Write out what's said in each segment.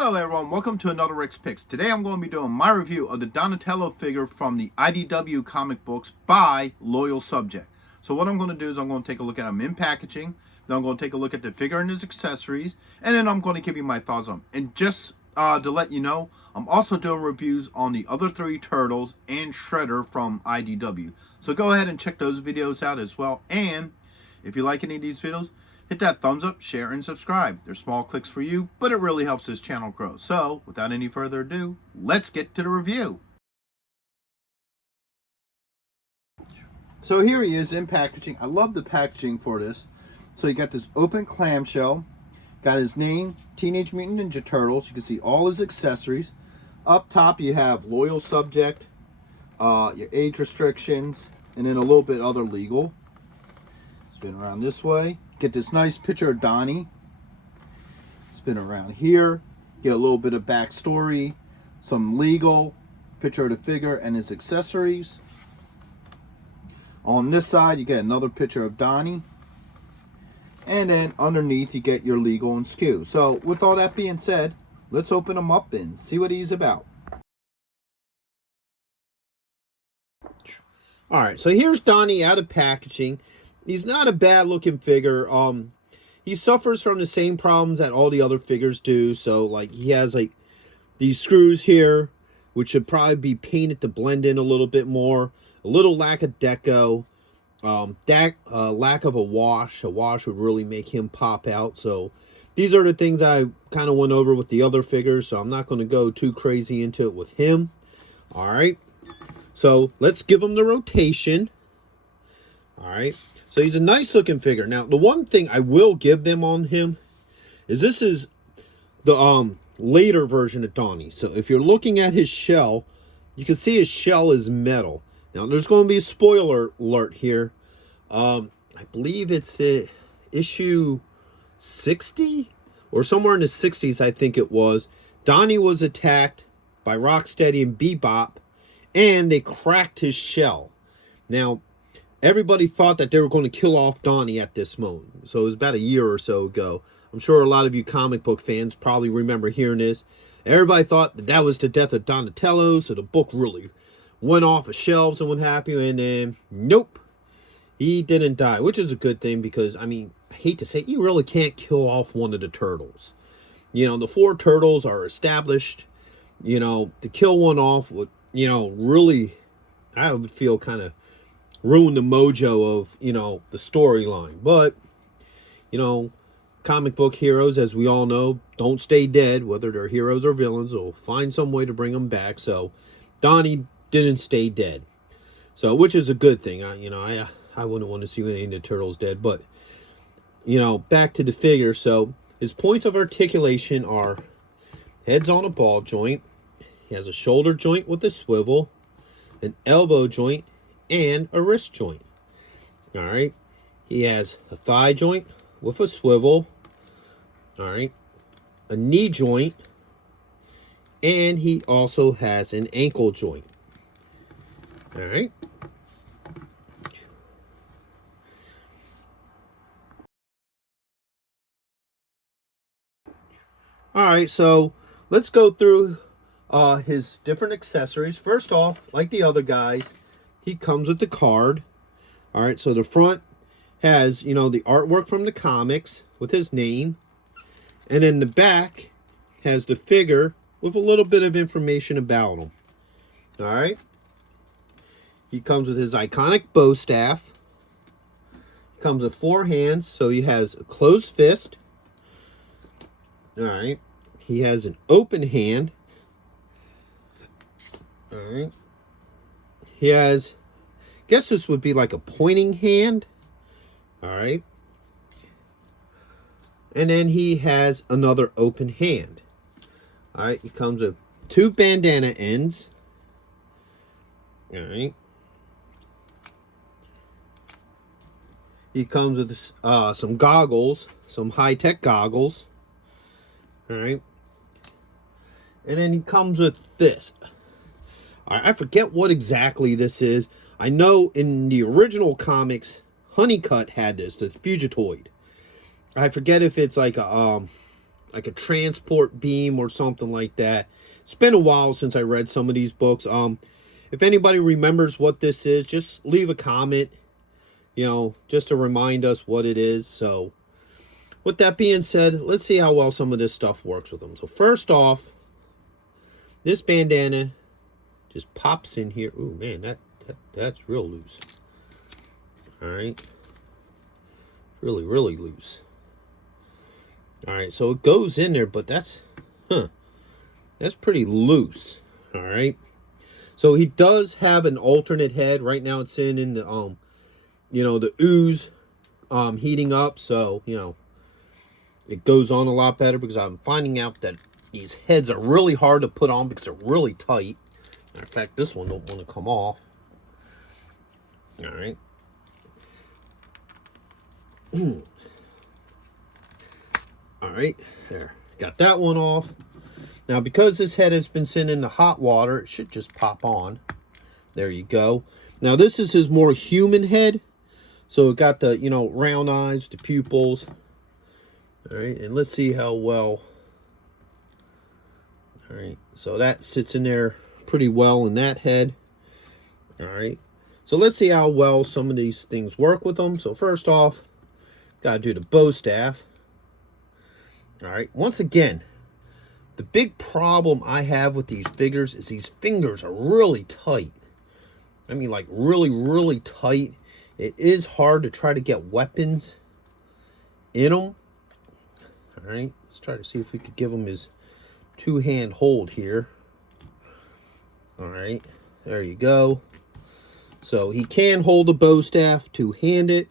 Hello everyone, welcome to another Rick's Picks. Today I'm going to be doing my review of the Donatello figure from the IDW comic books by Loyal Subject. So what I'm going to do is I'm going to take a look at him in packaging, then I'm going to take a look at the figure and his accessories, and then I'm going to give you my thoughts on him. And just to let you know, I'm also doing reviews on the other three Turtles and Shredder from IDW. So go ahead and check those videos out as well. And if you like any of these videos, hit that thumbs up, share, and subscribe. They're small clicks for you, but it really helps this channel grow. So, without any further ado, let's get to the review. So here he is in packaging. I love the packaging for this. So you got this open clamshell, got his name, Teenage Mutant Ninja Turtles. You can see all his accessories. Up top you have Loyal Subject, your age restrictions, and then a little bit other legal. Spin around this way. Get this nice picture of Donnie. Spin around here. Get a little bit of backstory. Some legal. Picture of the figure and his accessories. On this side, you get another picture of Donnie. And then underneath, you get your legal and SKU. So, with all that being said, let's open him up and see what he's about. Alright, so here's Donnie out of packaging. He's not a bad looking figure. He suffers from the same problems that all the other figures do. So like he has like these screws here, which should probably be painted to blend in a little bit more. A little lack of deco. Lack of a wash. A wash would really make him pop out. So these are the things I kind of went over with the other figures. So I'm not going to go too crazy into it with him. All right. So let's give him the rotation. All right. So he's a nice looking figure. Now, the one thing I will give them on him is this is the later version of Donnie. So if you're looking at his shell, you can see his shell is metal. Now, there's going to be a spoiler alert here. I believe it's issue 60 or somewhere in the 60s, I think it was. Donnie was attacked by Rocksteady and Bebop, and they cracked his shell. Now, everybody thought that they were going to kill off Donnie at this moment. So it was about a year or so ago. I'm sure a lot of you comic book fans probably remember hearing this. Everybody thought that that was the death of Donatello, so the book really went off the shelves and what have you. And then, nope, he didn't die, which is a good thing because, I mean, I hate to say it, you really can't kill off one of the turtles. You know, the four turtles are established. You know, to kill one off would, you know, really, I would feel kind of ruin the mojo of, you know, the storyline. But, you know, comic book heroes, as we all know, don't stay dead, whether they're heroes or villains. They'll find some way to bring them back. So Donnie didn't stay dead, so which is a good thing. I wouldn't want to see any of the turtles dead. But, you know, back to the figure. So his points of articulation are heads on a ball joint. He has a shoulder joint with a swivel, an elbow joint, and a wrist joint. All right. He has a thigh joint with a swivel. All right. A knee joint. And he also has an ankle joint. All right. All right. So let's go through his different accessories. First off, like the other guys, he comes with the card. All right, so the front has, you know, the artwork from the comics with his name. And then the back has the figure with a little bit of information about him. All right. He comes with his iconic bow staff. He comes with 4 hands, so he has a closed fist. All right. He has an open hand. All right. He has, I guess this would be like a pointing hand. All right. And then he has another open hand. All right. He comes with 2 bandana ends. All right. He comes with some goggles, some high-tech goggles. All right. And then he comes with this. I forget what exactly this is. I know in the original comics, Honeycutt had this, the Fugitoid. I forget if it's like a like a transport beam or something like that. It's been a while since I read some of these books. If anybody remembers what this is, just leave a comment, you know, just to remind us what it is. So with that being said, let's see how well some of this stuff works with them. So first off, this bandana just pops in here. Ooh, man, that's real loose. All right. Really, really loose. All right, so it goes in there, but that's pretty loose. All right. So he does have an alternate head. Right now it's in the, you know, the ooze heating up. So, you know, it goes on a lot better because I'm finding out that these heads are really hard to put on because they're really tight. Matter of fact, this one don't want to come off. All right. All right, there. Got that one off. Now, because this head has been sitting in the hot water, it should just pop on. There you go. Now, this is his more human head. So it got the, you know, round eyes, the pupils. All right, and let's see how well. All right, so that sits in there pretty well in that head. All right, so let's see how well some of these things work with them. So first off, got to do the bow staff. All right, once again, the big problem I have with these figures is these fingers are really tight. I mean, like really, really tight. It is hard to try to get weapons in them. All right, let's try to see if we could give him his two-hand hold here. All right, there you go. So he can hold a bow staff two-handed,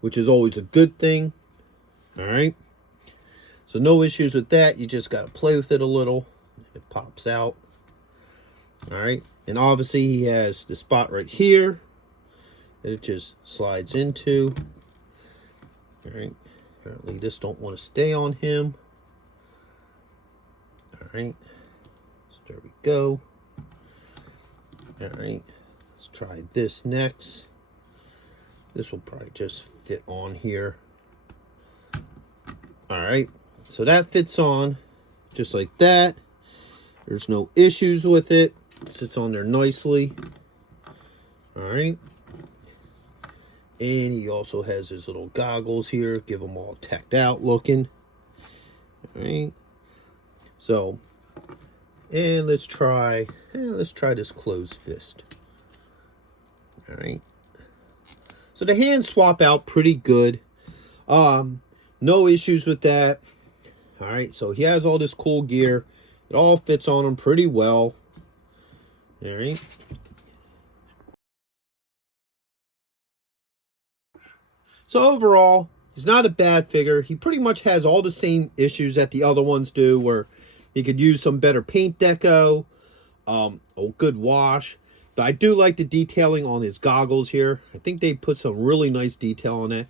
which is always a good thing. All right. So no issues with that. You just got to play with it a little. It pops out. All right. And obviously he has the spot right here that it just slides into. All right. Apparently this don't want to stay on him. All right. So there we go. All right. Let's try this next. This will probably just fit on here. All right. So that fits on just like that. There's no issues with it. It sits on there nicely. All right. And he also has his little goggles here. Give them all tacked out looking. All right. So, and let's try this closed fist. All right. So the hands swap out pretty good. No issues with that. All right, so he has all this cool gear. It all fits on him pretty well. All right. So overall, he's not a bad figure. He pretty much has all the same issues that the other ones do, where he could use some better paint deco, a good wash. But I do like the detailing on his goggles here. I think they put some really nice detail on that.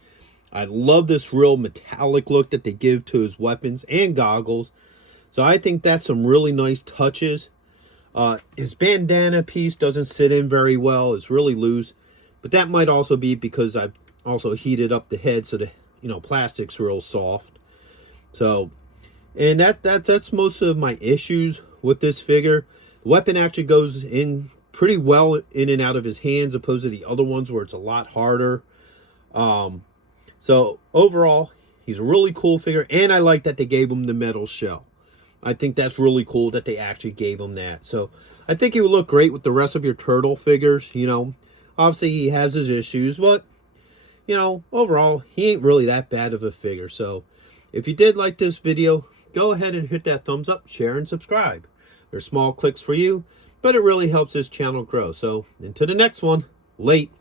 I love this real metallic look that they give to his weapons and goggles. So I think that's some really nice touches. His bandana piece doesn't sit in very well. It's really loose. But that might also be because I've also heated up the head so the, you know, plastic's real soft. So, and that's most of my issues with this figure. The weapon actually goes in pretty well in and out of his hands, opposed to the other ones where it's a lot harder. So overall, he's a really cool figure, and I like that they gave him the metal shell. I think that's really cool that they actually gave him that. So I think he would look great with the rest of your turtle figures. You know, obviously he has his issues, but, you know, overall, he ain't really that bad of a figure. So if you did like this video, go ahead and hit that thumbs up, share, and subscribe. They're small clicks for you, but it really helps this channel grow. So until the next one, late.